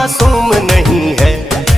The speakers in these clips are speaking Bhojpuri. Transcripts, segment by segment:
मासूम नहीं है,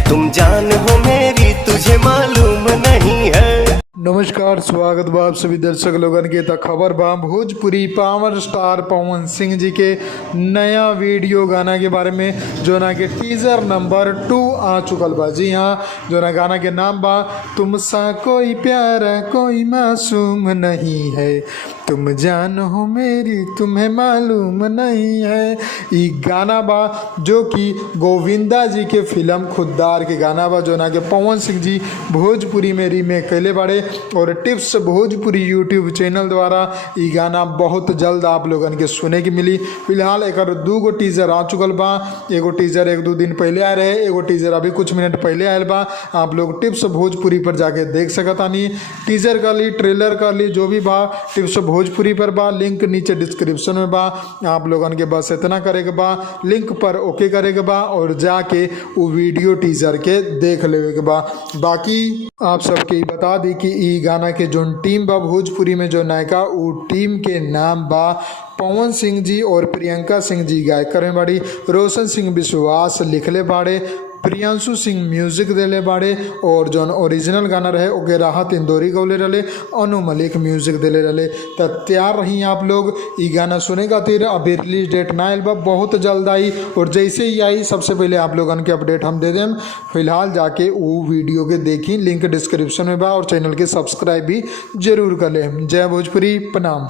तुम जान हो मेरी तुझे मालूम नहीं है। नमस्कार, स्वागत बा आप सभी दर्शक लोगन के। त खबर बा भोजपुरी पावर स्टार पवन सिंह जी के नया वीडियो गाना के बारे में, जो ना के टीजर नंबर 2 आ चुकल बा। जी हाँ, जो ना गाना के नाम बा तुमसा कोई प्यारा कोई मासूम नहीं है, तुम जान हो मेरी तुम्हें मालूम नहीं है। ई गाना बा जो कि गोविंदा जी के फिल्म खुददार के गाना बा, जो ना के पवन सिंह जी भोजपुरी में रीमेक कैले बाड़े। और टिप्स भोजपुरी यूट्यूब चैनल द्वारा ई गाना बहुत जल्द आप लोगन के सुने की मिली। फिलहाल एक 2 गो टीजर आ चुकल बा। एगो टीजर 1-2 दिन पहले आए रहे, एगो टीजर अभी कुछ मिनट पहले आयल बा। आप लोग टिप्स भोजपुरी पर जाके देख सकतानी। टीजर कर ली, ट्रेलर कर ली, जो भी बा टिप्स भोजपुरी पर बा। लिंक नीचे डिस्क्रिप्शन में बा। आप लोगन के बस इतना करे के बा, लिंक पर ओके करे के बा और जाके वो वीडियो टीजर के देख लेवे के बा। बाकी आप सबके बता दी कि ई गाना के जो टीम बा भोजपुरी में, जो नायका उ टीम के नाम बा पवन सिंह जी और प्रियंका सिंह जी गायक करे बाड़ी, रोशन सिंह विश्वास लिखले बाड़े, प्रियांशु सिंह म्यूजिक देले बाड़े और जौन ओरिजिनल गाना रहे ओके राहत इंदौरी गौले रहे, अनु मलिक म्यूजिक देले रहे। तो तैयार रही आप लोग ई गाना सुने खातिर। अभी रिलीज डेट ना आयल बा, बहुत जल्द आई और जैसे ही आई सबसे पहले आप लोगन के अपडेट हम दे देम। फिलहाल जाके वो वीडियो के देखी, लिंक डिस्क्रिप्शन में बा और चैनल के सब्सक्राइब भी जरूर कर ले। जय भोजपुरी, प्रणाम।